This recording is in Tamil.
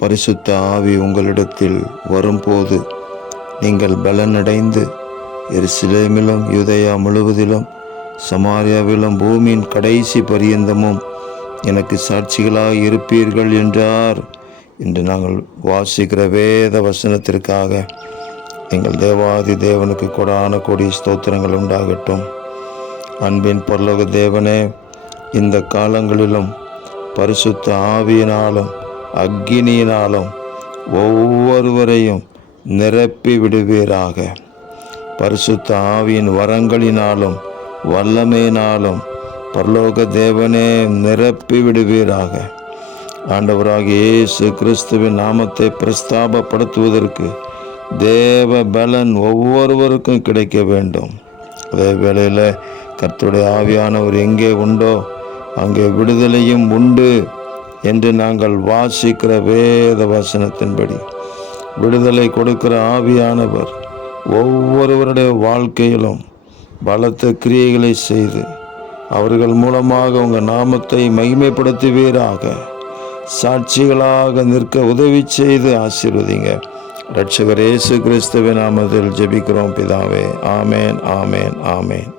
பரிசுத்த ஆவி உங்களிடத்தில் வரும்போது நீங்கள் பலனடைந்து எருசலேமிலும் யூதேயா முழுவதிலும் சமாரியாவிலும் பூமியின் கடைசி பரியந்தமும் எனக்கு சாட்சிகளாக இருப்பீர்கள் என்றார். இன்று நாங்கள் வாசிக்கிற வேத வசனத்திற்காக எங்கள் தேவாதி தேவனுக்கு கொடான கொடி ஸ்தோத்திரங்கள் உண்டாகட்டும். அன்பின் பரலோக தேவனே, இந்த காலங்களிலும் பரிசுத்த ஆவியினாலும் அக்கினியினாலும் ஒவ்வொருவரையும் நிரப்பி விடுவீராக. பரிசுத்த ஆவியின் வரங்களினாலும் வல்லமையினாலும் பரலோக தேவனே நிரப்பி விடுவீராக. ஆண்டவராகிய இயேசு கிறிஸ்துவின் நாமத்தை பிரஸ்தாபப்படுத்துவதற்கு தேவ பலன் ஒவ்வொருவருக்கும் கிடைக்க வேண்டும். அதே வேளையில் கர்த்தருடைய ஆவியானவர் எங்கே உண்டோ அங்கே விடுதலையும் உண்டு என்று நாங்கள் வாசிக்கிற வேத வசனத்தின்படி விடுதலை கொடுக்கிற ஆவியானவர் ஒவ்வொருவருடைய வாழ்க்கையிலும் பலத்த கிரியைகளை செய்து அவர்கள் மூலமாக உங்கள் நாமத்தை மகிமைப்படுத்துவீராக. சாட்சிகளாக நிற்க உதவி செய்து ஆசீர்வதிங்க. இரட்சகர் இயேசு கிறிஸ்துவின் நாமத்தில் ஜெபிக்கிறோம் பிதாவே. ஆமேன், ஆமேன், ஆமேன்.